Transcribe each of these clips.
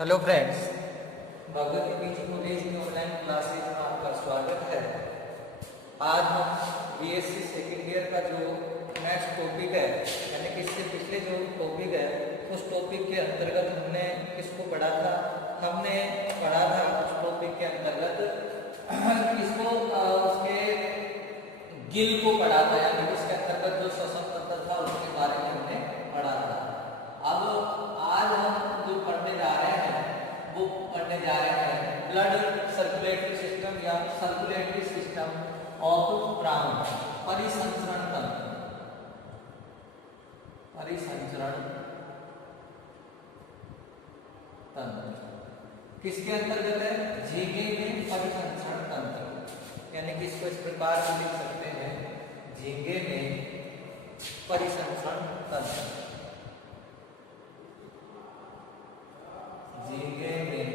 Hello friends, Bhagwati बीज college में online classes में आपका स्वागत है। आज हम बीएससी सेकेंड ईयर का जो नेक्स्ट टॉपिक है, यानी कि इससे पिछले जो टॉपिक है उस टॉपिक के अंतर्गत हमने किसको पढ़ा था? हमने पढ़ा था उस टॉपिक के अंतर्गत किसको? उसके गिल को पढ़ा था, यानी कि इसके अंतर्गत जो श्वसन तंत्र था उसके बारे में हमने पढ़ा था। अब आज हम जो पढ़ने जा रहे हैं वो पढ़ने जा रहे हैं ब्लड सर्कुलेटरी सिस्टम या सर्कुलेटरी सिस्टम ऑफ प्राण, परिसंचरण तंत्र। परिसंचरण तंत्र किसके अंतर्गत है? झींगे में परिसंचरण तंत्र, यानी कि इसको इस प्रकार से लिख सकते हैं, झींगे में परिसंचरण तंत्र। झींगे में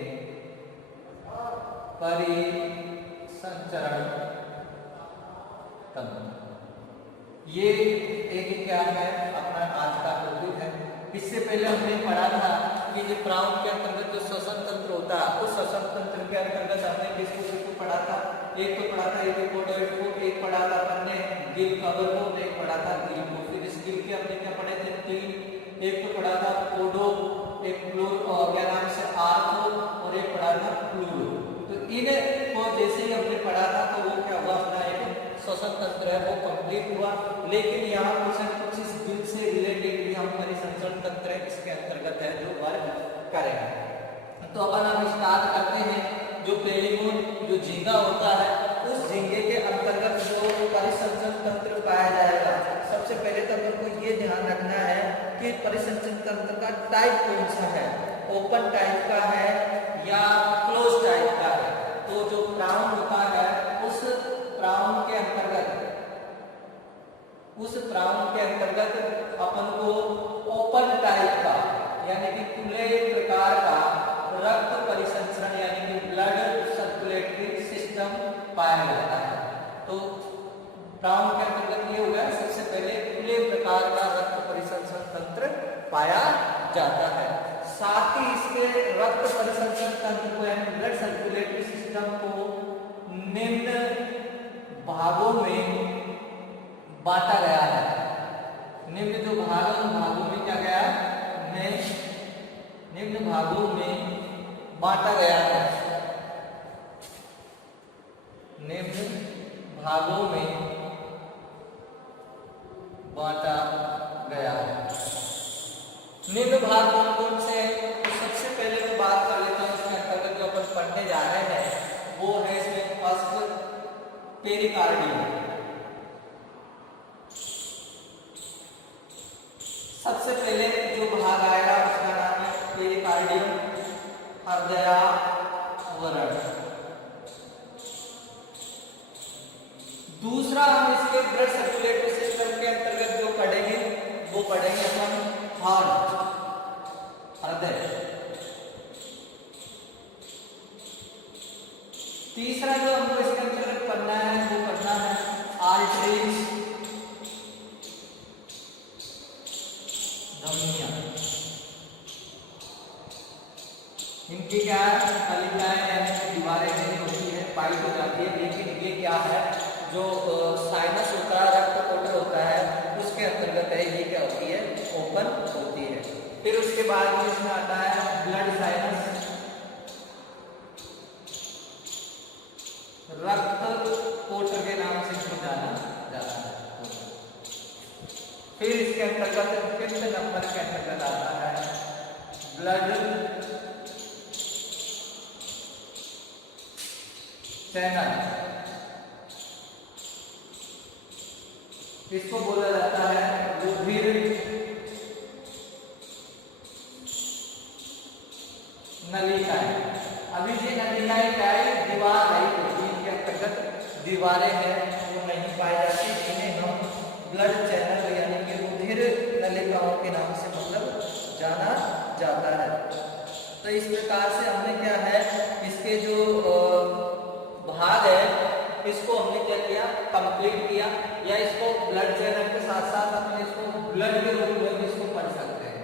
परिसंचरण तंत्र, ये एक क्या है अपना आज का टॉपिक है। इससे पहले हमने पढ़ा था कि जो प्राण के अंतर्गत जो श्वसन तंत्र होता है उस श्वसन तंत्र के अंतर्गत हमने किसको पढ़ा था? एक तो पढ़ा था एपिपोडोइड को, एक पढ़ा था अपने गिल कवर को, एक पढ़ा था गिल को। फिर इस गिल के हमने क्या पढ़े थे? तीन, एक तो पढ़ा था पोडो, एक फ्लोर और क्या नाम से आर्थो, और एक पढ़ा था फ्लूरो। तो इन को जैसे ही हमने पढ़ा था तो वो क्या हुआ, अपना एक श्वसन तंत्र है वो कंप्लीट हुआ। लेकिन यहाँ कुछ इस गिल से रिलेटेड भी हम परिसंचरण तंत्र इसके अंतर्गत है जो वर्ग करेंगे। तो अपन हम स्टार्ट करते हैं। जो पेलिमोन जो झींगा होता है उस झींगे के अंतर्गत जो परिसंचरण तंत्र पाया जाएगा, सबसे पहले तो अपन को ये ध्यान रखना है कि परिसंचरण तंत्र का टाइप कौन सा है, ओपन टाइप का है या क्लोज टाइप का है। तो जो प्राण होता है उस प्राण के अंतर्गत अपन को ओपन टाइप का यानी कि खुले प्रकार का रक्त परिसंचरण यानी कि ब्लड सर्कुलेटरी सिस्टम पाया जाता है। तो प्राण के अंतर्गत ये हो गया, सबसे पहले खुले प्रकार का रक्त परिसंचरण तंत्र पाया जाता है। साथ ही इसके रक्त परिसंचरण तंत्र को यानी ब्लड सर्कुलेटरी सिस्टम को निम्न भागों में बांटा गया है। निम्न जो भागों में क्या गया? निम्न भागों में बांटा गया है। निम्न भागों में बांटा गया है। निम्न भाग कौन कौन से हैं? तो सबसे पहले मैं बात कर लेता हूँ इसके अंतर्गत जो अपन पढ़ने जा रहे हैं वो है इसमें फर्स्ट पेरिकार्डियम। सबसे पहले जो भाग आएगा उसका नाम है पेरिकार्डियम, हृदयावरण। दूसरा हम इसके ब्लड सर्कुलेटरी सिस्टम के अंतर्गत जो पढ़ेंगे वो पढ़ेंगे अपन हार्ट, हृदय। तीसरा जो हमको इसके अंतर्गत पढ़ना है वो पढ़ना है आर्टरीज, धमनियां। इनकी क्या है? नलिकाएं यानी कि दीवारें नहीं होती है, पाई हो जाती है। लेकिन ये क्या है? जो साइनस होता है, रक्त कोटर होता है, उसके अंतर्गत है। ये क्या होती है? ओपन होती है। फिर उसके बाद में इसमें आता है ब्लड साइनस, रक्त कोटर के नाम से इसको जाना जाता है। फिर इसके अंतर्गत फिफ्थ नंबर के अंतर्गत आता है ब्लड चैनल। इसको बोला जाता है रुधिर नलिकाएं। अभी ये नलिकाएं क्या है? दीवार नहीं होती, इनके अंतर्गत दीवारें हैं वो नहीं पाई जाती, जिन्हें हम ब्लड चैनल यानी कि रुधिर नलिकाओं के नाम से मतलब जाना जाता है। तो इस प्रकार से हमने क्या है इसके जो भाग है इसको हमने क्या किया? कंप्लीट किया। या इसको ब्लड चैनल के साथ साथ अपने इसको ब्लड के रूप में भी इसको पढ़ सकते हैं,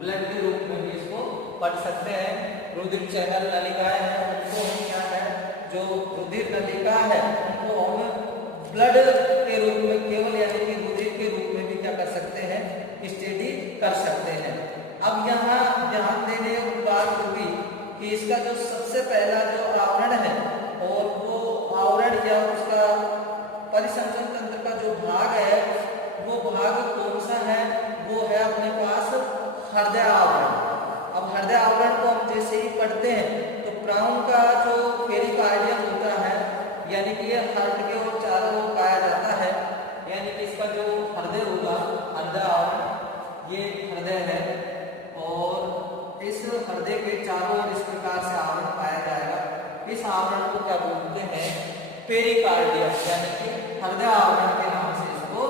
ब्लड के रूप में भी इसको पढ़ सकते हैं। रुधिर चैनल नलिकाएं हैं, उनको हम क्या है, जो रुधिर नलिका है उनको हम ब्लड के रूप में केवल यानी कि रुधिर के रूप में भी क्या कर सकते हैं, स्टडी कर सकते हैं। अब यहाँ ध्यान देने की बात होगी कि इसका जो सबसे पहला जो आवरण है और वो आवरण या उसका परिसंचरण तंत्र का जो भाग है वो भाग कौन सा है, वो है अपने पास हृदय आवरण। अब हृदय आवरण को हम जैसे ही पढ़ते हैं तो प्राण का जो पेरिकार्डियम होता है यानी कि ये हार्ट के और चारों ओर पाया जाता है, यानी कि इसका जो हृदय होगा, हृदय आवरण, ये हृदय है और इस हृदय के चारों ओर इस प्रकार से आवरण पाया जाएगा। इस आवरण को क्या बोलते हैं, पेरिकार्डियम, यानी कि हृदय आवरण के नाम से इसको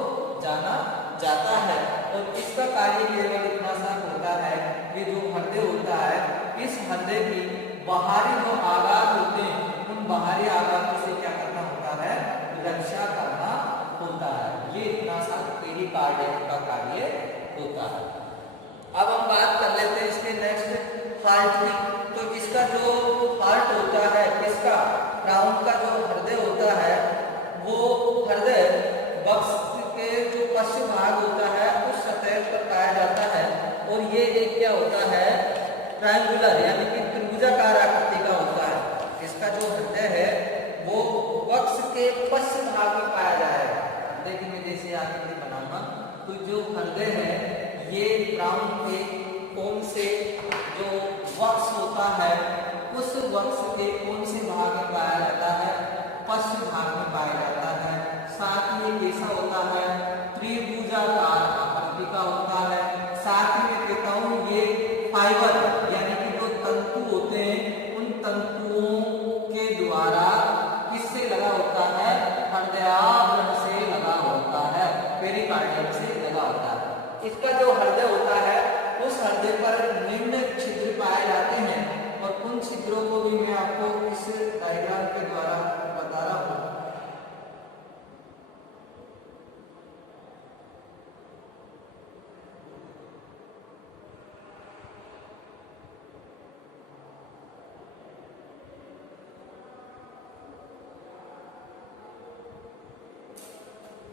जाना जाता है। और इसका कार्य केवल इतना सा होता है कि जो हृदय होता है, इस हृदय की बाहरी जो आगार होते हैं उन बाहरी आगारों से क्या करना होता है, रक्षा करना होता है। ये इतना सा पेरिकार्डियम का कार्य होता है। अब हम बात कर लेते हैं इसके नेक्स्ट हार्ट की। तो इसका जो हार्ट होता है, इसका प्राण का जो हृदय होता है वो हृदय वक्ष के जो पश्चिम भाग होता है उस सतह पर पाया जाता है और ये एक क्या होता है, ट्रायंगुलर यानी कि त्रिभुजाकार आकृति का होता है। इसका जो हृदय है वो वक्ष के पश्चिम भाग में पाया जाएगा। हृदय की मैं जैसे आकृति बनाऊंगा तो जो हृदय है ये प्राण के कौन से जो वक्ष होता है उस वक्ष के कौन से भाग में पाया जाता है, पश्चिम भाग में पाया जाता है। साथ ही ये कैसा होता है, त्रिभुजाकार आकृति का होता है। साथ ही मैं कहता हूँ ये फाइबर यानी कि जो तंतु होते हैं उन तंतुओं के द्वारा किससे लगा होता है, हृदयावरण से लगा होता है, पेरिकार्डियम से लगा होता है। इसका जो हृदय होता है उस हृदय पर निम्न छिद्र पाए जाते हैं और उन छिद्रों को भी मैं आपको इस डायग्राम के द्वारा बता रहा हूँ।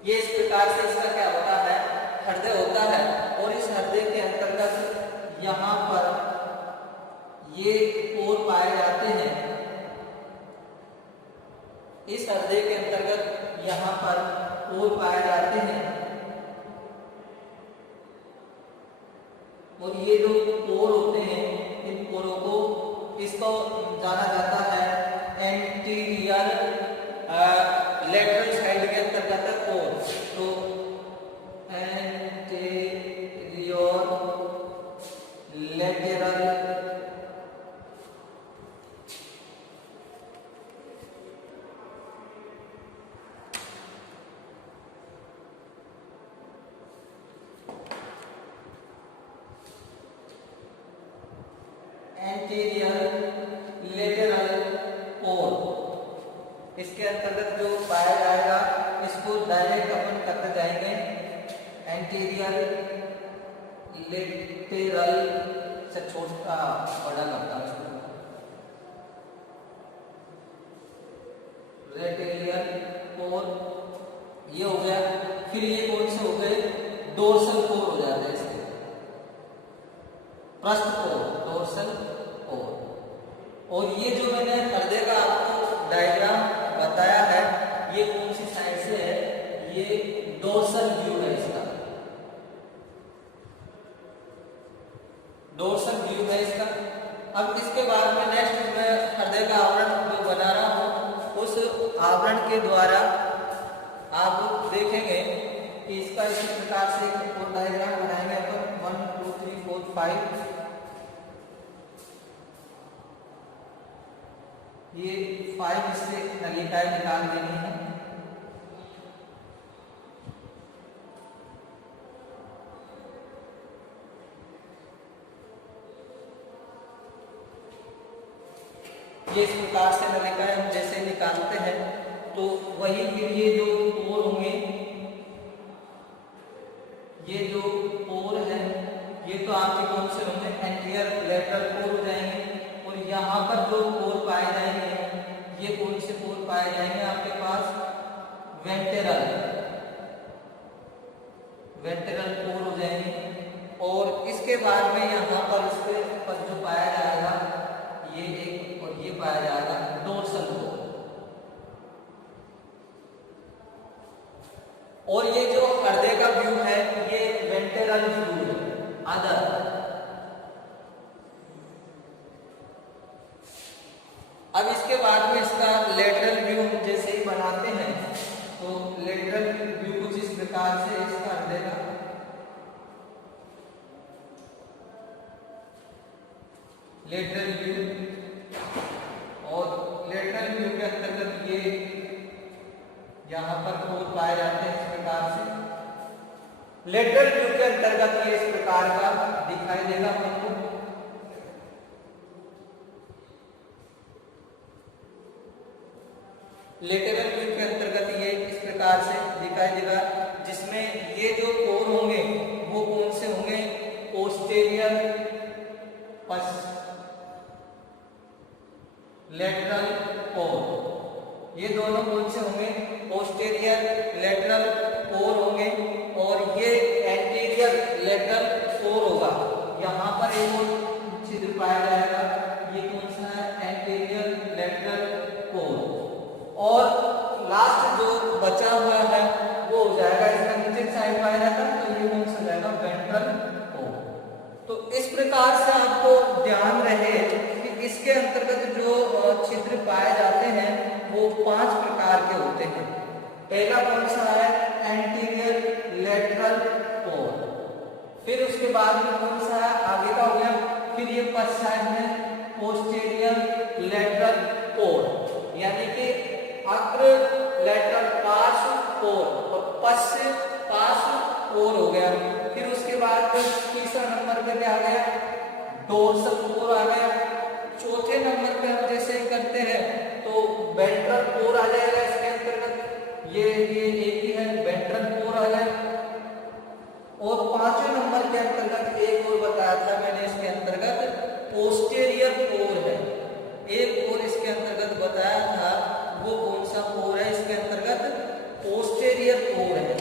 ये इस प्रकार से इसका क्या होता है, हृदय होता है और इस हृदय के अंतर्गत यहाँ पर ये पोर पाए जाते हैं। इस हृदय के अंतर्गत यहाँ पर पोर पाए जाते हैं और ये जो पोर होते हैं इन पोरों को इसको जाना जाता है एंटीरियर लेटरल साइड के अंतर्गत पोर। तो एंटीरियर लेटरल पोर, इसके अंतर्गत जो पाया जाएगा इसको डायरेक्ट अपन करते जाएंगे एंटीरियर लेटरल से छोटा बड़ा करता है लेटरल पोर, ये हो गया। फिर ये कौन से हो गए, डोर्सल पोर हो जाते हैं इसके, पृष्ठ पोर, डोर्सल पोर। और ये जो मैंने हृदय का आपको डायग्राम बताया है ये कौन सी साइड से है, ये डोर्सल व्यू है इसका, डोर्सल व्यू है इसका। अब इसके बाद में नेक्स्ट मैं हृदय का आवरण जो बना रहा हूँ उस आवरण के द्वारा आप देखेंगे कि इसका इसी प्रकार से डायग्राम बनाएंगे तो 1 2 3 4 5 ये 5 इससे नलिकाएं निकाल देनी है। ये इस प्रकार से नलिकाएं हम जैसे निकालते हैं तो वही फिर ये जो पोर होंगे, ये जो पोर है ये ये तो आपके कौन से होंगे, एंटीरियर लेटरल कोर हो जाएंगे। और यहाँ पर जो कोर पाए जाएंगे ये कौन से कोर पाए जाएंगे आपके पास, वेंट्रल कोर हो जाएंगे। और इसके बाद में यहाँ पर इसके पर जो पाया जाएगा ये एक और ये पाया जाएगा डोर्सल कोर। और ये जो हृदय का व्यू है ये वेंट्रल व्यू है अदर। अब इसके बाद में इसका लेटरल व्यू जैसे ही बनाते हैं तो लेटरल व्यू कुछ इस प्रकार से इसका हृदय का लेटरल व्यू। और लेटरल व्यू के अंतर्गत ये यहाँ पर कोर पाए जाते हैं इस प्रकार से। लेटरल व्यू के अंतर्गत ये इस प्रकार का दिखाई देगा हमको। लेटरल व्यू के अंतर्गत ये इस प्रकार से दिखाई देगा, जिसमें ये जो कोर होंगे वो कौन से होंगे, पोस्टीरियर लेटरल कोर। ये दोनों कौन से होंगे, पोस्टीरियर लेटरल कोर होंगे। और ये एंटीरियर लेटरल कोर होगा। यहाँ पर एक और छिद्र पाया जाएगा, ये कौन सा है, एंटीरियर लेटरल कोर। और लास्ट जो बचा हुआ है वो हो जाएगा, इसका नीचे साइड पाया जाता है तो ये कौन सा जाएगा, वेंट्रल कोर। तो इस प्रकार से आपको ध्यान रहे कि इसके अंतर्गत जो छिद्र पाए जाते हैं वो 5 प्रकार के होते हैं। पहला कौन सा है, एंटीरियर लेटरल कोर। फिर उसके बाद में कौन सा है, आगे का हो गया। फिर ये फर्स्ट साइड में पोस्टीरियर लेटरल कोर, यानी कि अग्र लेटरल पार्श्व कोर और पश्च पार्श्व कोर हो गया। फिर उसके बाद तीसरा नंबर पे क्या आ गया, डोर्सल कोर आ गया। चौथे नंबर पे हम जैसे करते हैं तो वेंट्रल कोर आ जाएगा इसके अंतर्गत, ये एक ही है, वेंट्रल कोर आ जाएगा। और 5वें नंबर के अंतर्गत एक और बताया था मैंने, इसके अंतर्गत पोस्टीरियर कोर है। एक और इसके अंतर्गत बताया था, वो कौन सा कोर है, इसके अंतर्गत पोस्टीरियर कोर है।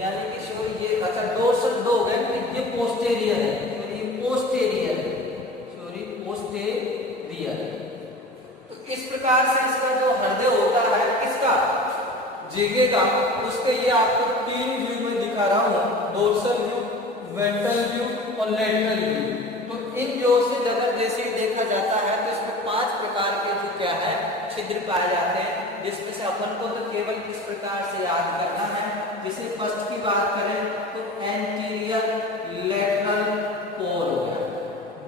यानी कि सॉरी ये अच्छा डोर्सल 2 है, ये पोस्टीरियर है, ये पोस्टीरियर है, सॉरी पोस्टीरियर। तो इस प्रकार से इसका जो हृदय होता है किसका, जीगे का, उसके ये आपको 3 व्यू में दिखा रहा हूँ, डोर्सल व्यू, वेंट्रल व्यू और लेटरल व्यू। तो इन व्यू से जगह जैसे ही देखा जाता है तो इसमें 5 प्रकार के जो क्या है छिद्र पाए जाते हैं, जिसमें से अपन को तो केवल इस प्रकार से याद करना है। जैसे फर्स्ट की बात करें तो एंटीरियर लेटरल कोर हो गया।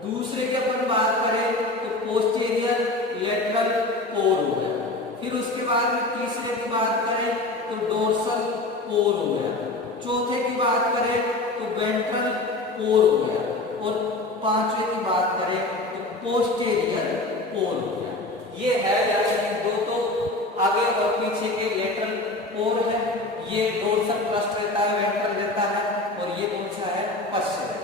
दूसरे की अपन बात करें तो पोस्टीरियर लेटरल कोर हो गया। फिर उसके बाद में तीसरे की बात करें तो डोर्सल कोर हो गया। चौथे की बात करें तो वेंट्रल कोर हो गया। और 5वें की बात करें तो पोस्टीरियर कोर हो गया। ये है यानी 2 तो आगे और पीछे के लेटरल कोर है, ये डोर्सल क्रस्ट रहता है, वेंट्रल रहता है, और ये कौन सा है, पश्च है।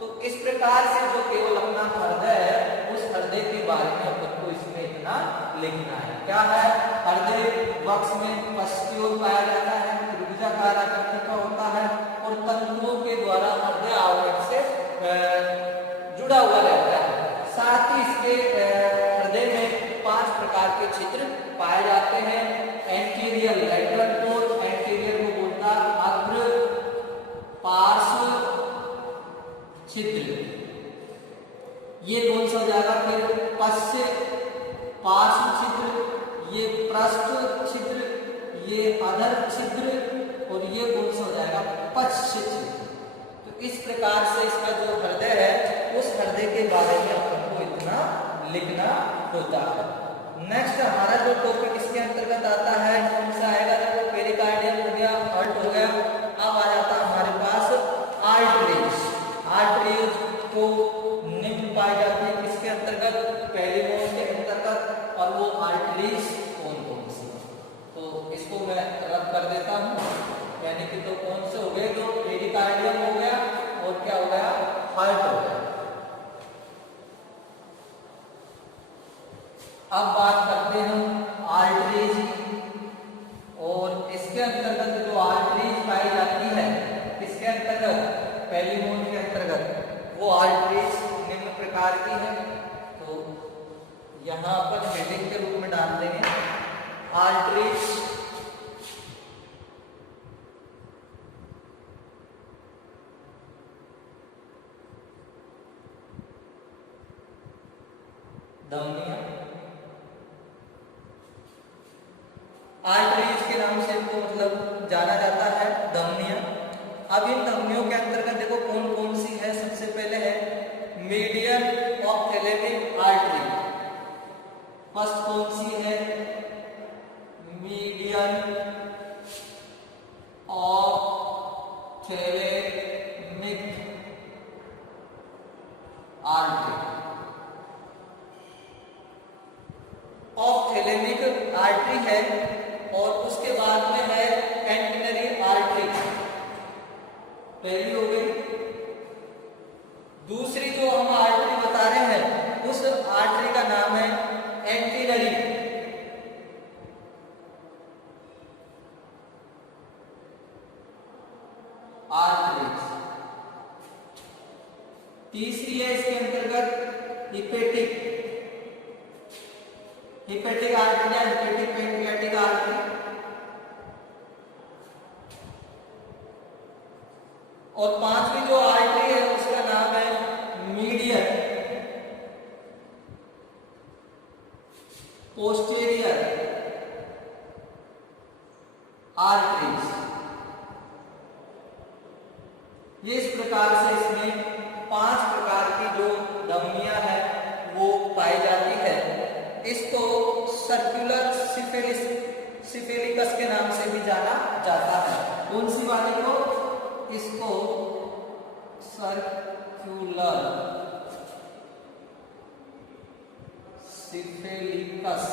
तो इस प्रकार से जो केवल अपना हृदय है उस हृदय के बारे में अपन को इसमें इतना लिखना है। क्या है, हृदय वक्ष में पश्च की ओर पाया जाता है, त्रिभुजाकार आकृति का होता है और तंतुओं के द्वारा हृदय आवरण से जुड़ा हुआ रहता है। साथ ही इसके हृदय में 5 प्रकार के छिद्र पाए जाते हैं। एंटीरियर लेटरल कोर, एंटीरियर को बोलता है अग्र पार्श्व छिद्र, ये कौन सा हो जाएगा, फिर पश्च पार्श्व छिद्र, ये पृष्ठ छिद्र, ये अधर छिद्र और ये कौन सा हो जाएगा, पश्च छिद्र। तो इस प्रकार से इसका जो हृदय है उस हृदय के बारे में अपन को इतना लिखना होता है। नेक्स्ट हमारा जो टॉपिक इसके अंतर्गत आता है कौन सा आएगा, देखो पेरिकार्डियम हो गया, हार्ट हो गया। अब आ जाता है हमारे पास आर्टरीज। आर्टरीज को निम्न पाए जाते हैं किसके अंतर्गत, पहली बोन के अंतर्गत। और वो आर्टरीज कौन कौन सी, तो इसको मैं रब कर देता हूँ। यानी कि तो कौन से हो गए, तो पेरिकार्डियम हो गया और क्या हो गया, हार्ट आर्टरीज, धमनियां, आर्टरीज के नाम से इनको मतलब जाना जाता है, धमनियां। अब इन धमनियों के अंतर्गत देखो कौन कौन सी है। सबसे पहले है मीडियन ऑप्थेलेमिक आर्टरी। फर्स्ट कौन सी है? Median ophthalmic artery. Ophthalmic artery है। और उसके बाद में है एंटेनरी आर्टरी, पहली हो गई। दूसरी जो हम आर्टरी बता रहे हैं उस आर्टरी का नाम है एंटीनरी आर्टरीज। तीसरी है इसके अंतर्गत हिपेटिक आर्टरी या हिपेटिक पैंक्रियाटिक आर्टरी। और पांचवी जो आर्टरी है उसका नाम है मीडियन पोस्टीरियर आर्टरीज। ये इस प्रकार से इसमें 5 प्रकार की जो धमनियां हैं वो पाई जाती है। इसको सर्कुलर सिफिलिकस के नाम से भी जाना जाता है। कौन सी वाली को? इसको सर्कुलर सिफिलिकस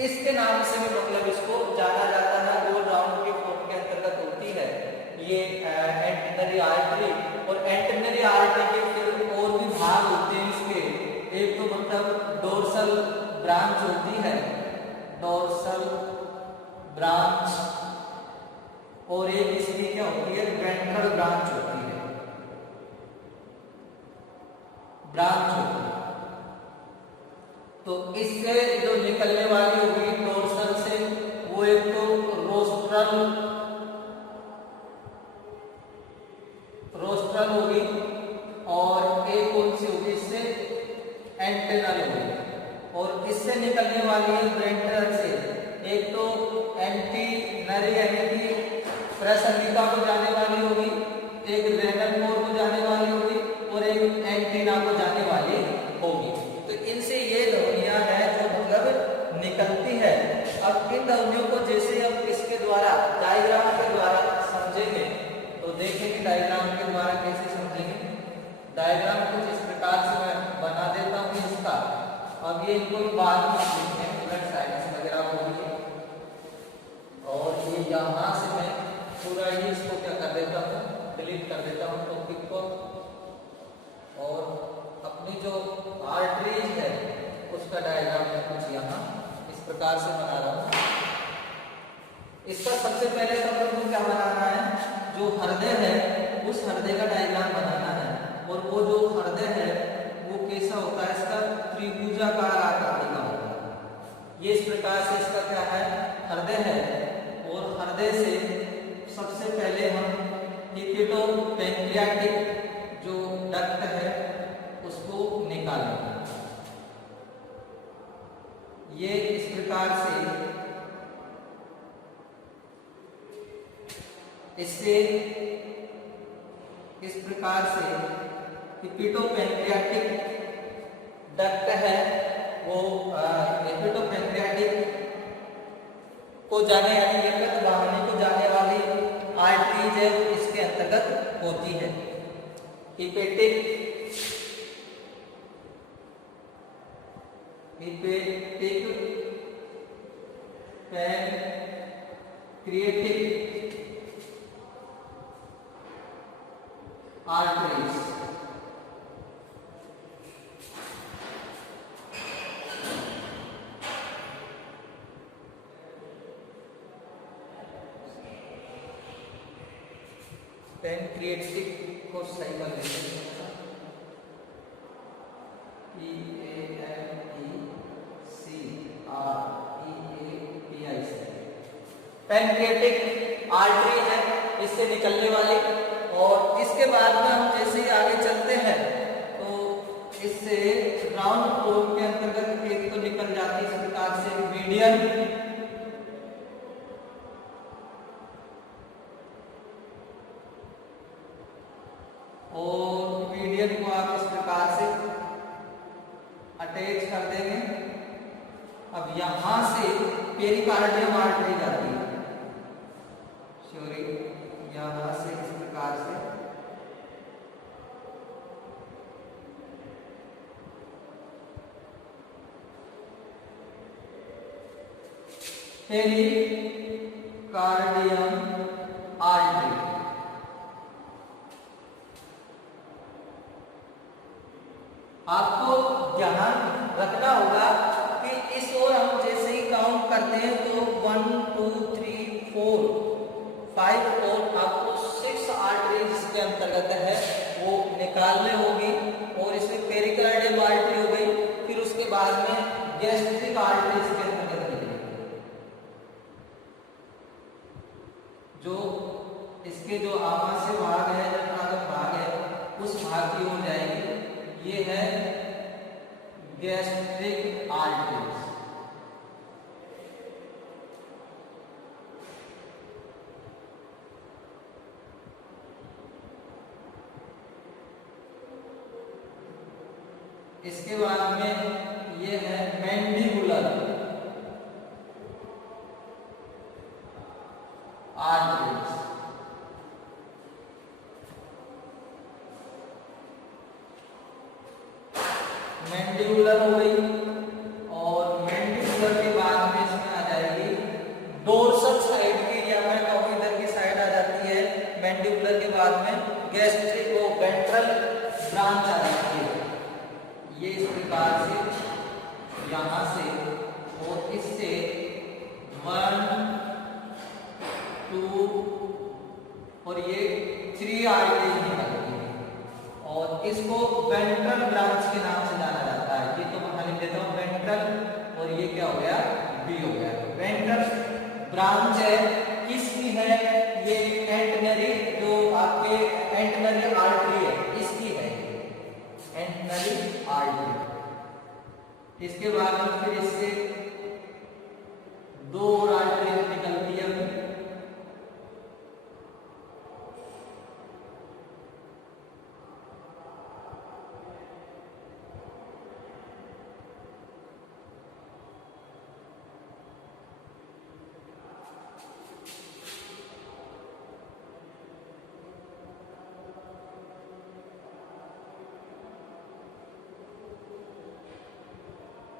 इसके नाम से भी मतलब इसको जाना जाता है। गोल राउंड के फॉर्म के अंतर्गत होती है ये एंटेनरी आर्टरी। और एंटेनरी आर्टरी के फिर और भी भाग होते हैं इसके। एक तो मतलब डोर्सल ब्रांच होती है, डोर्सल ब्रांच। और एक इसकी क्या होती है? वेंट्रल ब्रांच होती है, तो इससे जो निकलने वाली होगी डोर्सल से वो एक तो रोस्ट्रल होगी और एक कौन सी होगी इससे? एंटेनल होगी। और इससे निकलने वाली है वेंट्रल से एक तो एंटीनरी यानी कि प्रसंगिका को जाने वाली होगी, एक रेनल कोर को जाने वाली होगी और एक एंटीना को जाने वाली होगी। तो इनसे ये धमनियां हैं जो मतलब निकलती है। अब इन धमनियों को जैसे हम इसके द्वारा डायग्राम के द्वारा समझेंगे तो देखेंगे डायग्राम के द्वारा कैसे समझेंगे। डायग्राम कुछ इस प्रकार से मैं बना देता हूँ इसका। अब ये इनको बाद में लिखते हैं, ब्लड साइंस वगैरह होगी। और ये यहाँ से मैं पूरा ही इसको क्या कर देता हूँ? डिलीट कर देता हूँ टॉपिक को। और अपनी जो आर्टरीज है उसका डायग्राम मैं कुछ यहाँ इस प्रकार से बना रहा हूँ। इसका सबसे पहले तो अपन को क्या बनाना है? जो हृदय है उस हृदय का डायग्राम बनाना है। और वो जो हृदय है वो कैसा होता है? इसका त्रिभुजाकार आकृति का होता है। ये इस प्रकार से इसका क्या है? हृदय है। और हृदय से सबसे पहले हम हिपेटोपैंक्रियाटिक जो डक्ट है उसको निकालेंगे। ये इस प्रकार से इससे इस प्रकार से हिपेटोपैंक्रियाटिक डक्ट है वो हिपेटोपैंक्रियाटिक को जाने यानी यकृत वाहिनी को जाने वाली आर्टरीज है इसके अंतर्गत होती है। Hepatic pancreatic arteries. पैंक्रियाटिक को सही कर लेते हैं। PANECREATIC पैनक्रियाटिक आर्टरी है इससे निकलने वाली। और इसके बाद में हम जैसे ही आगे चलते हैं तो इससे राउंड फ्लोर के अंतर्गत एक तो निकल जाती है इस प्रकार से मीडियन, और मीडियन को आप इस प्रकार से अटैच कर देंगे। अब यहां से पेरिकार्डियम आर्टरी जाती है, सॉरी यहां से इस प्रकार से पेरिकार्डियम आर्टरी। आपको ध्यान रखना होगा कि इस ओर हम जैसे ही काउंट करते हैं तो 1 2 3 4 5 और आपको 6 आर्टरी जिसके अंतर्गत है वो निकालने होगी। और इसमें पेरिकार्डियम आर्टरी हो गई, फिर उसके बाद में गैस्ट्रिक आर्टरी इसके अंतर्गत निकलेगी। जो इसके जो आमाशय भाग है, जठरांत्र भाग है, उस भाग की ओर जाएगी। ये है गैस्ट्रिक आर्टरीज। इसके बाद में ये है मैंडिबुलर आर्टरीज। मैंडिबुलर हो गई, और मैंडिबुलर के बाद में इसमें आ जाएगी डोर्सल साइड की, या मैं कहूँ इधर की साइड आ जाती है। मैंडिबुलर के बाद में गैस्ट्रिक वो वेंट्रल ब्रांच आ जाती है। ये इस प्रकार से यहाँ से और इससे 1 2 और ये 3 आर्टरीज निकलती है, और इसको वेंट्रल ब्रांच के नाम से जाना जाता है। ये तो मैं लिख देता हूँ वेंट्रल, और ये क्या हो गया, बी हो गया। वेंट्रल ब्रांच है, किसकी है, ये एंटेनरी, जो आपके एंटेनरी आर्टरी है इसकी है, एंटेनरी आर्टरी। इसके बाद में फिर इससे 2 और आर्टरी निकलती है।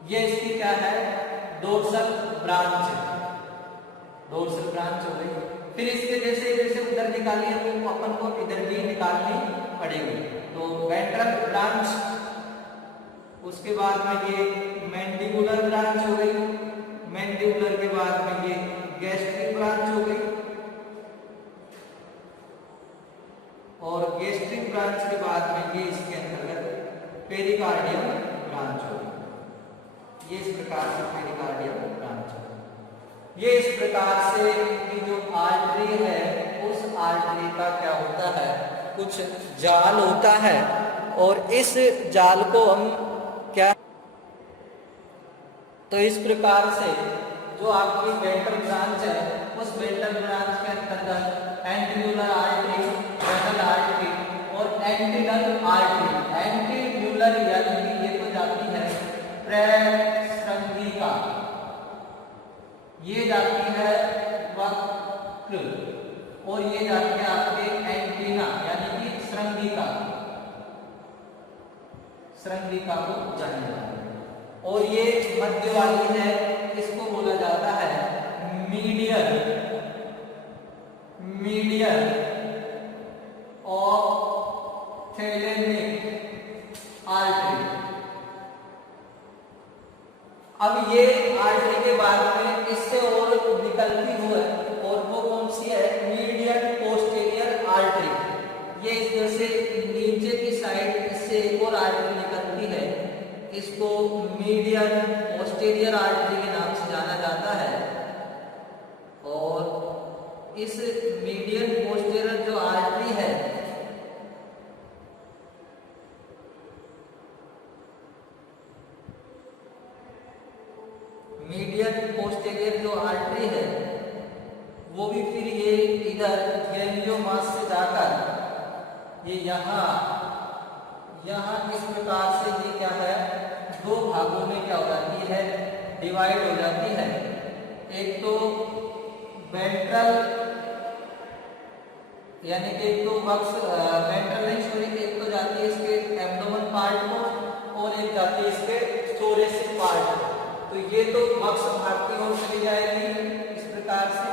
ये इसकी क्या है, डोर्सल ब्रांच है, डोर्सल ब्रांच हो गई। फिर इसके जैसे जैसे उधर निकाली है तो अपन को इधर भी निकालनी पड़ेगी। तो वेंट्रल ब्रांच, उसके बाद में ये मैंडिबुलर ब्रांच हो गई, मैंडिबुलर के बाद में ये गैस्ट्रिक ब्रांच हो गई, और गैस्ट्रिक ब्रांच के बाद में ये इसके अंतर्गत पेरिकार्डियम ब्रांच हो गई। ये इस प्रकार से पेरिकार्डियम ब्रांच है। ये इस प्रकार से कि जो आर्टरी है उस आर्टरी का क्या होता है, कुछ जाल होता है, और इस जाल को हम क्या, तो इस प्रकार से जो आपकी वेंट्रल ब्रांच है उस वेंट्रल ब्रांच के अंतर्गत एंटीन्यूलर आर्टरी, वेंट्रल आर्टरी और एंटीनल आर्टरी। एंटीन्यूलर यानी कि ये तो जाती है प्रश्रंगिका, ये जाती है वक्र, और ये जाती है आपके एंटीना यानी कि श्रृंगिका, श्रृंगिका को जाने जाते हैं। और ये मध्य वाली है, इसको बोला जाता है मीडियल, मीडियल ऑप्थेल्मिक आर्टरी। अब ये आर्टरी के बाद में इससे और निकलती हुई, और वो कौन सी है, मीडियल पोस्टीरियर आर्टरी। ये इधर से नीचे की साइड इससे एक और आर्टरी निकलती है, इसको मीडियल पोस्टीरियर आर्टरी के नाम से जाना जाता है। और इस मीडियन पोस्टीरियर जो आर्टरी है, मीडियन पोस्टीरियर जो आर्टरी है वो भी फिर ये इधर गैंग्लियोमास से जाकर ये यहाँ इस प्रकार से ये क्या है, दो भागों में क्या हो जाती है, डिवाइड हो जाती है। एक तो वेंट्रल यानी कि एक तो वक्स वेंट्रल नहीं सॉरी, एक तो जाती है इसके एब्डोमेन पार्ट को और एक जाती है इसके थोरेसिक पार्ट को। तो ये तो वक्स भाग की ओर चली जाएगी इस प्रकार से।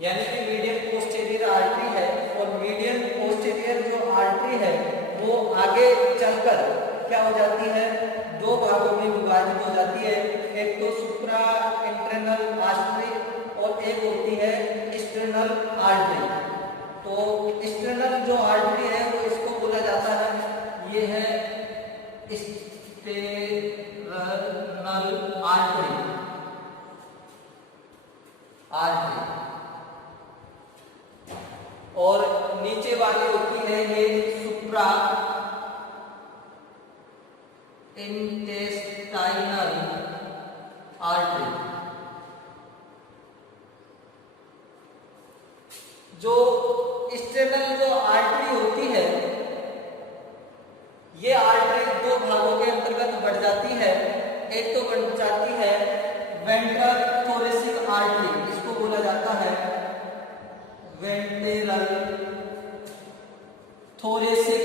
यानी कि मीडियन पोस्टीरियर आर्टरी है और मीडियन पोस्टीरियर जो आर्टरी है वो आगे चलकर क्या हो जाती है, दो भागों में विभाजित हो जाती है। एक तो सुप्रा इंटरनल आर्टरी और एक होती है एक्सटर्नल आर्टरी। तो एक्सटर्नल जो आर्टरी है वो इसको बोला जाता है, ये है एक्सटर्नल आर्टरी। और नीचे वाली होती है ये सुप्रा इंटेस्टाइनल आर्टरी। जो एक्सटर्नल जो आर्टरी होती है ये आर्टरी दो भागों के अंतर्गत बढ़ जाती है। एक तो बढ़ जाती है वेंट्रल थोरेसिक आर्टरी, इसको बोला जाता है वेंट्रल थोरेसिक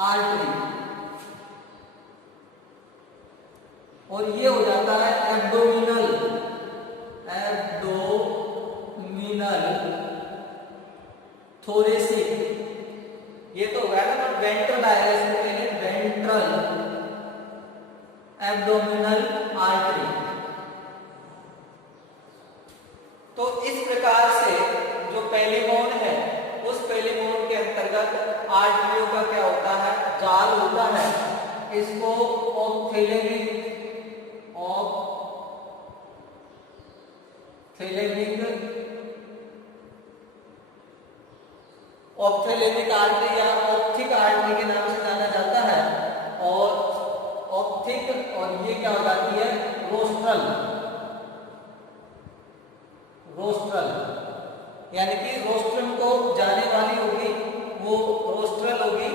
आर्टरी और ये हो जाता है एब्डोमिनल थोरेसिक। ये तो हो गया ना, वेंट्रल आएगा इसमें पहले, वेंट्रल एब्डोमिनल आर्टरी। तो इस प्रकार से जो पहली बोन है उस पहली बोन के अंतर्गत आर्टरियों का क्या होता है, जाल होता है। इसको ऑप्थेलेमिक आर्टरी या ऑप्थिक आर्टरी के नाम से जाना जाता है। और ऑप्थिक और ये क्या हो जाती है, रोस्ट्रल यानी कि रोस्ट्रम को जाने वाली होगी वो रोस्ट्रल होगी।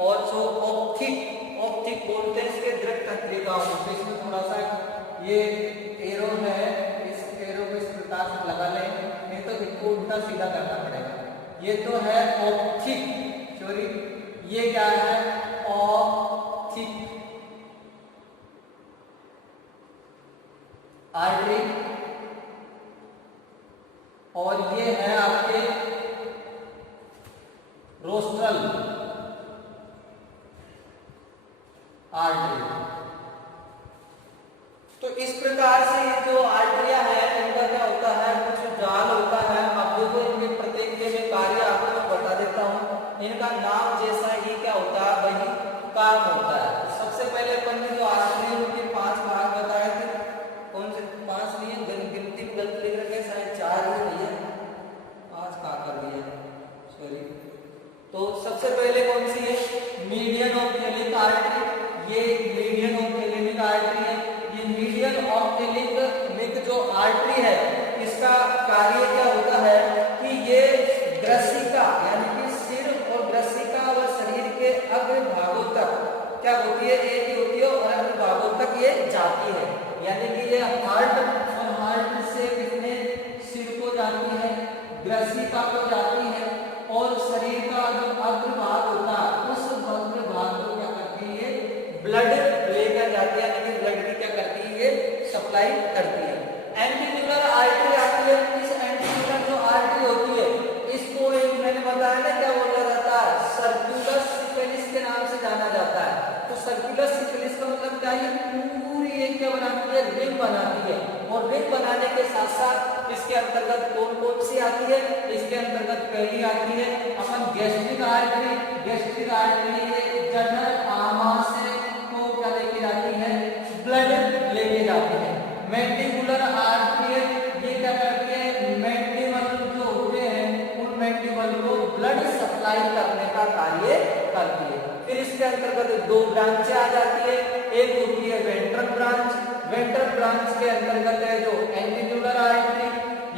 और जो ऑप्थिक बोलते हैं इसके दृढ़ तंत्रिका होगी। इसमें थोड़ा सा ये एरो है, इस एरो को इस प्रकार से लगा लें, नहीं तो इसको उल्टा सीधा करना पड़ेगा। ये तो है ऑप्थिक, सॉरी ये क्या है, ऑप्थिक आर्टरी और ये है आपके रोस्ट्रल आर्टरी। तो इस प्रकार से ये जो आर्टरियां हैं इनका क्या होता है, कुछ जाल होता है। अब देखो इनके प्रत्येक के मैं कार्य आपको बता देता हूँ। इनका नाम जैसा ही क्या होता है वही काम होता है। सबसे पहले अपन ने जो आर्टरियों के 5 भाग बताए थे, कौन से 5 नहीं, गिनती में गलत लिख रखे, शायद 4 ही नहीं है, 5 का कर दिया, सॉरी। तो सबसे पहले कौन सी है, मीडियन ऑप्थेलिक आर्टरी। ये मीडियन ऑप्थेलिक आर्टरी है। ये मीडियन ऑप्थेलिक जो आर्टरी है इसका कार्य क्या होता है कि ये ग्रसिका यानी कि सिर और ग्रसिका व शरीर के अग्र भागों तक क्या होती है, एक ही होती है और अग्र भागों तक ये जाती है। यानी कि ये हार्ट और हार्ट से कितने सिर को जाती है, ग्रसिका को जाती है और शरीर का जो अग्र भाग होता है उस अग्र भाग को क्या करती है, ब्लड लेकर जाती है, यानी कि ब्लड की क्या करती है, ये सप्लाई करती है। एंटीन्यूलर आर्टरी आती है। इस एंटीन्यूलर जो आर्टरी होती क्या ये पूरी एक क्या बनाती है, रिंग बनाती है। और रिंग बनाने के साथ साथ इसके अंतर्गत कौन कौन सी आती है, इसके अंतर्गत पहली आती है अपन गैस्ट्रिक आर्टरी। गैस्ट्रिक आर्टरी ये जठर आमाशय को क्या लेके जाती है, ब्लड लेके जाती है। मैंडिबुलर आर्टरी ये क्या करती है, मैंडिबल जो होते हैं उन मैंडिबल को ब्लड सप्लाई करने का कार्य करती है। फिर इसके अंतर्गत दो ब्रांचें आ जाती है, एक होती है वेंट्रल ब्रांच। वेंट्रल ब्रांच के अंतर्गत है जो एंटीन्यूलर आर्टरी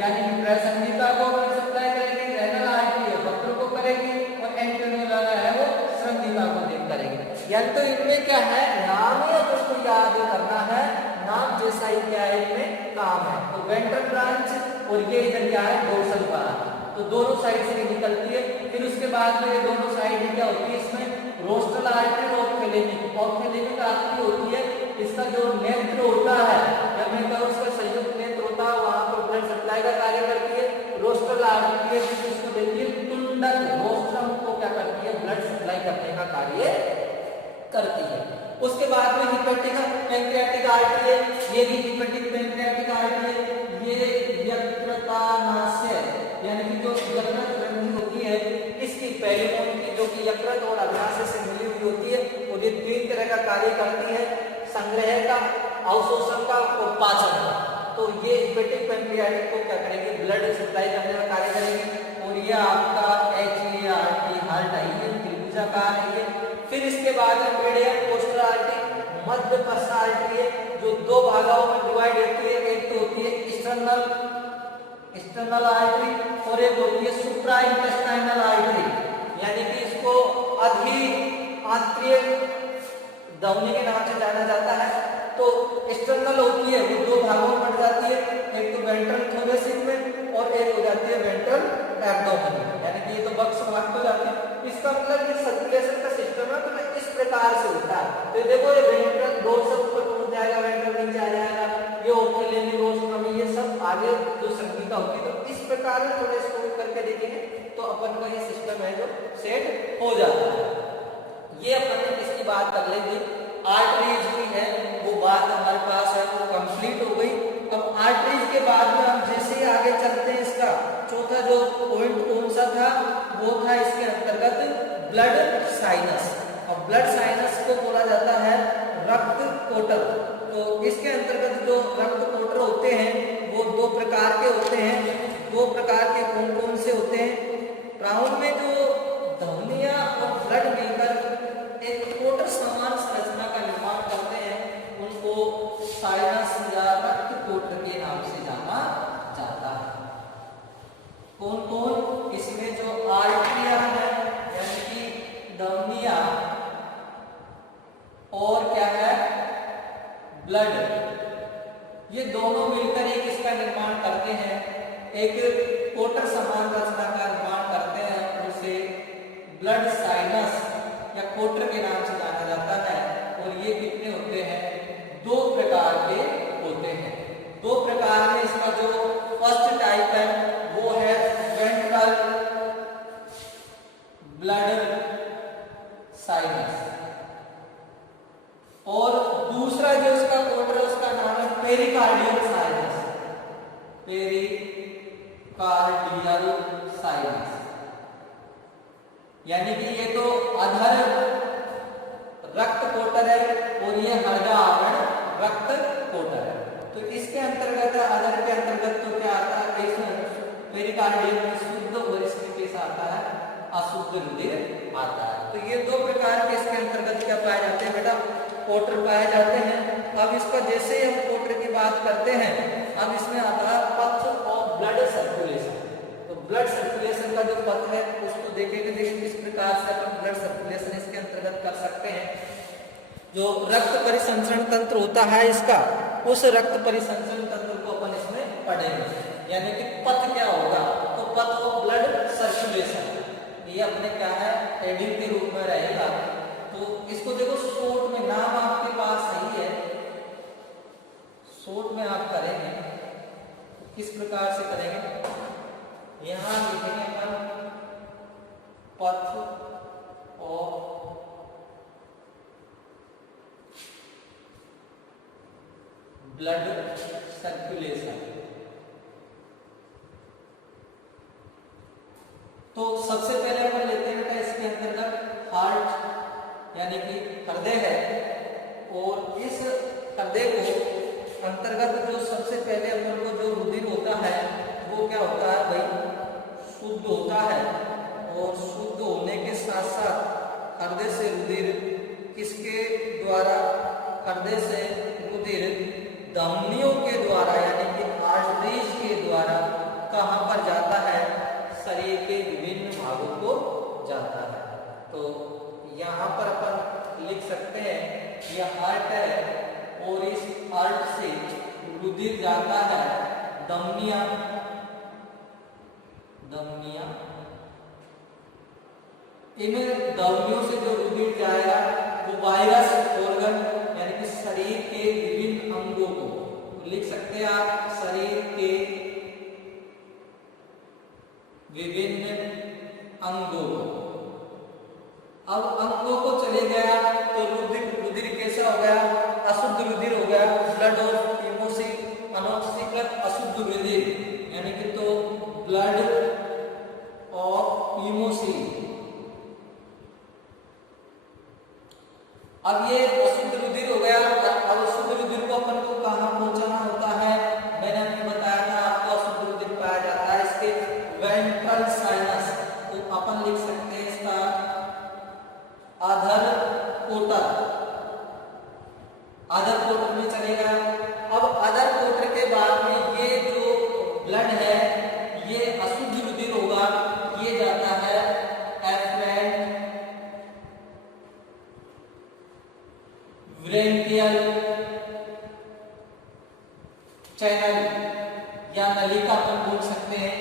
यानी प्रसंगिता को सप्लाई करेगी, रेनल आर्टरी है वक्र को करेगी और एंटीन्यूलर है वो संगिता को देख करेगी। यानी तो इनमें क्या है, नाम ही उसको याद करना है, नाम जैसा ही क्या है इनमें काम है। तो वेंट्रल ब्रांच और ये इधर क्या है, डोर्सल ब्रांच, तो दोनों साइड से निकलती है। फिर उसके बाद में ये दोनों साइड क्या होती है, इसमें रोस्टल आर्टरी और ऑप्थेलेमिक। ऑप्थेलेमिक आर्टरी होती है, इसका जो नेत्र होता है या मैं कहूं उसका संयुक्त नेत्र होता है, वहां पर ब्लड सप्लाई का कार्य करती है। रोस्टल आर्टरी है जिसको देती है टुंडल, रोस्ट्रम को क्या करती है, ब्लड सप्लाई करने का कार्य करती है। उसके बाद में हिपेटिक पैंक्रियाटिक आर्टरी है, ये भी हिपेटिक पैंक्रियाटिक आर्टरी है। ये यकृतानाशय यानी कि जो यकृत ग्रंथि होती है इसकी पहली पंक्ति जो कि यकृत और अग्नाशय से मिली हुई होती है, और ये तीन तरह का कार्य करती है, संग्रह का, अवशोषण का और पाचन का। तो ये हिपेटिक पैंक्रियाटिक को क्या करेगी, ब्लड सप्लाई करने का कार्य करेगी। और ये आपका HART हार्ट आई है, त्रिभुजाकार है। फिर इसके बाद मीडियम पोस्टर आर्टरी, मध्य पश्च आर्टरी है जो दो भागों में डिवाइड होती है। एक तो होती है एक्सटर्नल आर्टरी और एक होती है सुप्रा इंटेस्टाइनल आर्टरी, यानी कि इसको अधि आंतरिक धमनी के नाम से जाना जाता है। तो एक्सटर्नल होती है वो दो भागों में बढ़ जाती है, एक तो वेंट्रल थोरेसिक में और एक हो जाती है वेंट्रल एब्डोमेन में, यानी कि ये तो बक्स भाग हो जाती है। इसका मतलब ये सर्कुलेशन का सिस्टम है तो इस प्रकार से होता है। तो देखो ये वेंट्रल डोर्सल ऊपर पहुंच जाएगा, वेंट्रल नीचे आ जाएगा, ये ऑप्थेलेमिक रोस्ट्रम ये सब आगे जो संगीता होती है। तो इस प्रकार से थोड़ा इसको करके देखेंगे तो अपन का ये सिस्टम है जो सेट हो जाता है। ये अपन ने इसकी बात कर लेंगे। आर्टरीज भी है वो बात हमारे पास है वो कंप्लीट हो गई। अब आर्टरीज के बाद में हम जैसे ही आगे चलते हैं, इसका चौथा जो पॉइंट कौन सा था, वो था इसके अंतर्गत ब्लड साइनस। और ब्लड साइनस को बोला जाता है रक्त कोटर। तो इसके अंतर्गत जो रक्त कोटर होते हैं वो दो प्रकार के होते हैं। दो प्रकार के कौन कौन से होते हैं, प्राउड में जो धमनियां और ब्लड मिलकर एक कोटर समान संरचना का निर्माण करते हैं उनको साइनस या रक्त कोटर के नाम से जाना जाता है। कौन कौन, इसमें जो आर्टरिया है यानी कि धमनियां और क्या है ब्लड, ये दोनों मिलकर एक इसका निर्माण करते हैं, एक कोटर समान रचना का निर्माण करते हैं, उसे ब्लड साइनस या कोटर के नाम से जाना जाता है। और ये कितने होते हैं, दो प्रकार के होते हैं। दो प्रकार में इसका जो फर्स्ट टाइप है वो है वेंट्रल ब्लड साइनस, और दूसरा जो इसका कोटर है उसका नाम है पेरिकार्डियल साइनस। पेरिकार्डियल साइनस यानी कि ये तो अधर रक्त कोटर है और ये हृदय आवरण रक्त कोटर है। तो इसके अंतर्गत अधर के अंतर्गत तो क्या आता है, पेरिकार्डियल में शुद्ध और इसमें कैसा आता है, अशुद्ध रुधिर आता है। तो ये दो प्रकार के इसके अंतर्गत क्या पाए जाते हैं बेटा, कोटर पाए जाते हैं। अब इसका जैसे ही हम कोटर की बात करते हैं, अब इसमें आता है पथ ऑफ ब्लड सर्कुलेशन। तो ब्लड सर्कुलेशन का जो पथ है उसको देखेंगे, देखिए किस प्रकार से अपन ब्लड सर्कुलेशन इसके अंतर्गत कर सकते हैं। जो रक्त परिसंचरण तंत्र होता है इसका, उस रक्त परिसंचरण तंत्र को अपन इसमें पढ़ेंगे, यानी कि पथ क्या होगा। तो पथ ऑफ ब्लड सर्कुलेशन ये अपने क्या है, हेडिंग के रूप में रहेगा। तो इसको देखो शॉर्ट में, नाम आपके पास सही है, शॉर्ट में आप करेंगे किस प्रकार से करेंगे, यहां लिखेंगे अपन पथ ऑफ ब्लड सर्कुलेशन। तो सबसे पहले अपन लेते हैं बेटा इसके अंतर्गत हार्ट यानी कि हृदय है, और इस हृदय को अंतर्गत जो सबसे पहले अपन को जो रुधिर होता है वो क्या होता है भाई, शुद्ध होता है। और शुद्ध होने के साथ साथ हृदय से रुधिर किसके द्वारा, हृदय से रुधिर धमनियों के द्वारा यानी कि आर्टरीज के द्वारा कहां पर जाता है, शरीर के विभिन्न भागों को जाता है। तो यहाँ पर अपन लिख सकते हैं यह हार्ट है और इस हार्ट से रुधिर जाता है धमनियां, इन धमनियों से जो रुधिर जाएगा वो वायरस ऑर्गन यानी कि शरीर के विभिन्न अंगों को लिख सकते हैं आप, शरीर के विभिन्न अंगों को। अब अंगों को चले गया तो रुधिर कैसा हो गया, अशुद्ध रुधिर हो गया, ब्लड ऑफ अनऑक्सीकृत अशुद्ध रुधिर यानी कि तो ब्लड ऑफ हीमोसिल। अब ये अशुद्ध रुधिर हो गया। अब अशुद्ध रुधिर को अपन को कहां पहुंचाना होता है, मैंने आपको बताया था आपको अशुद्ध रुधिर पाया जाता है इसके वेंट्रल साइनस। तो अपन लिख सकते हैं इसका आधर कोटर में चलेगा। अब आधर कोटर के बाद में ये जो ब्लड है ये अशुद्ध रुधिर होगा, ये जाता है एफरेंट ब्रेंकियल चैनल या नलिका अपन बोल सकते हैं,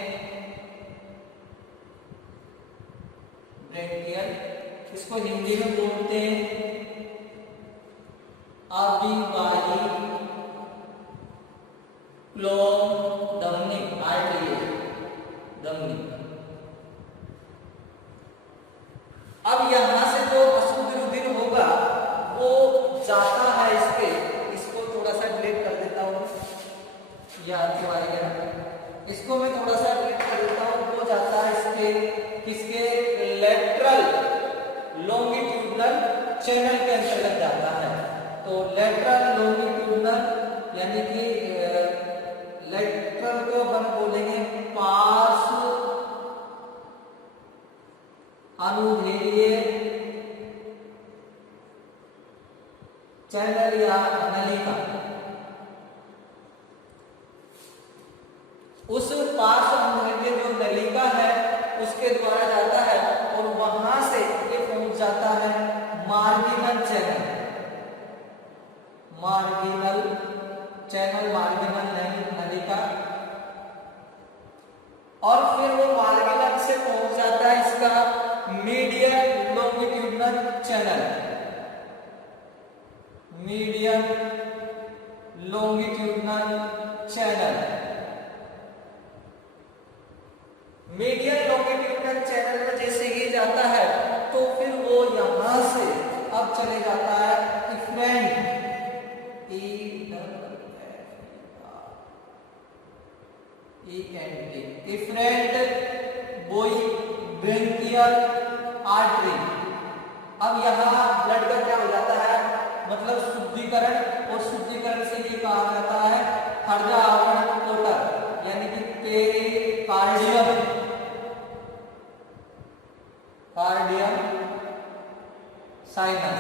ब्रेंकियल, इसको हिंदी में बोलते हैं अभिवाही क्लोम धमनी, आर्टरी धमनी। अब यहां से जो अशुद्ध रुधिर होगा वो जाता है इसको थोड़ा सा डिलीट कर देता हूं, इसको मैं थोड़ा सा डिलीट कर देता हूं। वो जाता है किसके लेटरल लॉन्गिट्यूडनल चैनल के अंतर्गत जाता है। तो लेटरल लॉन्गिट्यूडनल यानी कि लेटरल को अपन बोलेंगे पार्श्व अनुदैर्ध्य चैनल या नलिका। उस पार्श्व अनुदैर्ध्य जो नलिका है उसके द्वारा जाता है और वहां से ये पहुंच जाता है मार्गिनल चैनल, मार्गिनल नलिका। और फिर वो मार्गिनल से पहुंच जाता है इसका medial longitudinal channel, medial longitudinal channel. Medial longitudinal channel में जैसे ही जाता है तो फिर वो यहां से अब चले जाता है इफरेंट बोई ब्रेंकियल आर्टरी। अब यहाँ ब्लड का क्या हो जाता है, मतलब शुद्धिकरण, और शुद्धिकरण से ये कहा जाता है हृदय आवरण कोटर यानी कि कार्डियम साइनस,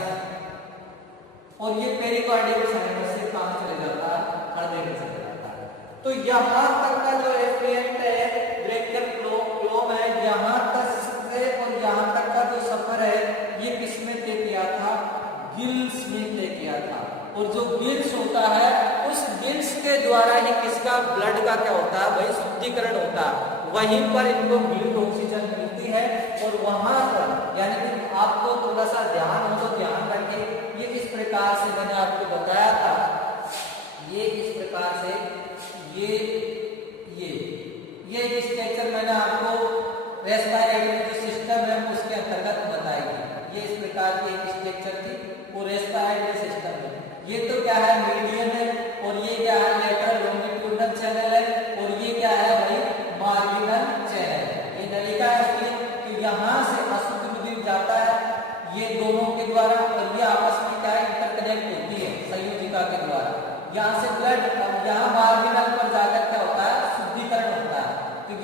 और ये पेरिकार्डियम साइनस से कहां चले जाता है, हृदय में चले जाता है। तो यहां तक का जो एफिएंट है ब्रेंकियल क्लोम है, यहां तक से और यहां तक का जो सफर है ये किसमें तय किया था, गिल्स में तय किया था। और जो गिल्स होता है उस गिल्स के द्वारा ही किसका ब्लड का क्या होता है भाई, शुद्धिकरण होता है। वहीं पर इनको ब्लड ऑक्सीजन मिलती है और वहां पर यानी कि आपको थोड़ा सा ध्यान हो तो ध्यान रखें, ये इस प्रकार से मैंने आपको बताया था, ये इस प्रकार से ये स्ट्रक्चर मैंने आपको रेस्पिरेटरी जो सिस्टम है उसके अंतर्गत बताई। ये इस प्रकार की एक स्ट्रक्चर थी वो रेस्पिरेटरी सिस्टम है। ये तो क्या है मीडियम है और ये क्या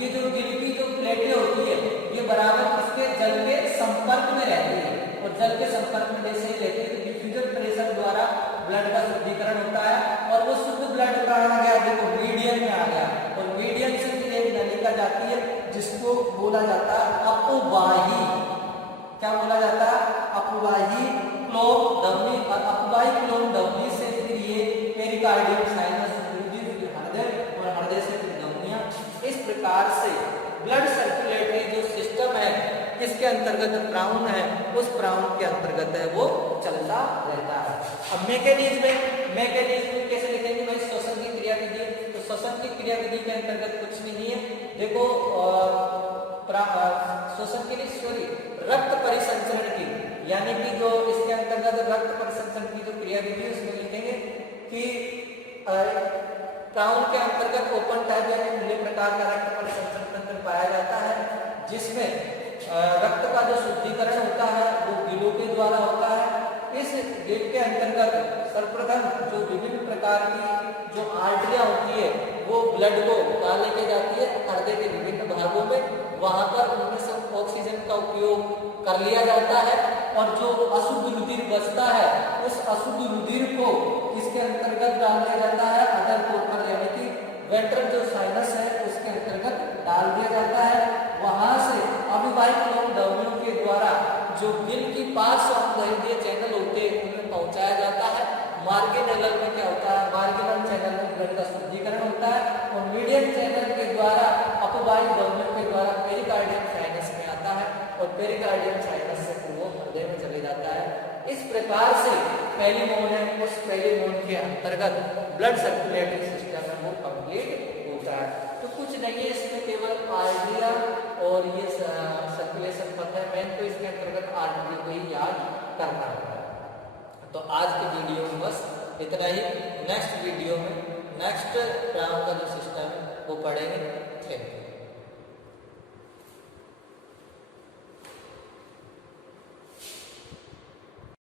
ये जो गिल की जो प्लेटें होती है ये बराबर किसके जल के संपर्क में रहती है, और जल के संपर्क में जैसे ही रहती है तो डिफ्यूजन प्रेशर द्वारा ब्लड का शुद्धिकरण होता है, और वो शुद्ध ब्लड कहाँ आ गया, देखो मीडियम में आ गया, और मीडियम से फिर एक नलिका जाती है जिसको बोला जाता है अपवाही। क्या बोला जाता है? अपवाही क्लोम धमनी, और अपवाही क्लोम धमनी से फिर ये पेरिकार्डियम, साइनस, हृदय, और हृदय से फिर धमनियां। इस प्रकार से ब्लड सर्कुलेटरी जो सिस्टम है किसके अंतर्गत प्राउन है, उस प्राउन के अंतर्गत है वो चलता रहता है। अब मैकेनिज्म कैसे लिखेंगे भाई? श्वसन की क्रियाविधि। तो श्वसन की क्रियाविधि के अंतर्गत कुछ नहीं है, देखो श्वसन के लिए सॉरी रक्त परिसंचरण की, यानी कि जो इसके अंतर्गत रक्त परिसंचरण की जो क्रियाविधि है उसमें लिखेंगे कि प्राउन के अंतर्गत ओपन टाइप यानी खुले प्रकार का रक्त परिसंचरण तंत्र पाया जाता है, जिसमें रक्त का जो शुद्धिकरण होता है वो गिलों के द्वारा होता है। इस गिल के अंतर्गत सर्वप्रथम जो विभिन्न प्रकार की जो आर्टरियां होती है वो ब्लड को कहाँ लेके जाती है? हृदय के विभिन्न भागों में, वहां पर उनमें सब ऑक्सीजन का उपयोग कर लिया जाता है, और जो अशुद्ध रुधिर बचता है उस अशुद्ध रुधिर को किसके अंतर्गत डाल दिया जाता है? अदर पोर्टल यानी कि वेंट्रल जो साइनस है उसके अंतर्गत डाल दिया जाता है। वहां से अविवाहित क्लोम धमनियों के द्वारा जो गिल की पार्श्व अंगहीय चैनल होते हैं उनमें पहुंचाया जाता है। मार्गिनल में क्या होता है? मार्गिनल चैनल में ब्लड का शुद्धिकरण होता है, और मीडियम चैनल के द्वारा अपवाहित धमनियों के द्वारा पेरिकार्डियम साइनस में आता है, और पेरिकार्डियम साइनस से वो हृदय में चले जाता है। इस प्रकार से पहली मोड है, उस पहली मोड के अंतर्गत ब्लड सर्कुलेटरी सिस्टम है वो कंप्लीट होता है। तो कुछ नहीं है इसमें, केवल आर्टरिया और ये सर्कुलेशन पथ है मेन, तो इसके अंतर्गत आर्टरी को ही याद करना है। तो आज के वीडियो में बस इतना ही। नेक्स्ट वीडियो में नेक्स्ट प्राण का जो सिस्टम है वो पढ़ेंगे। Thank you.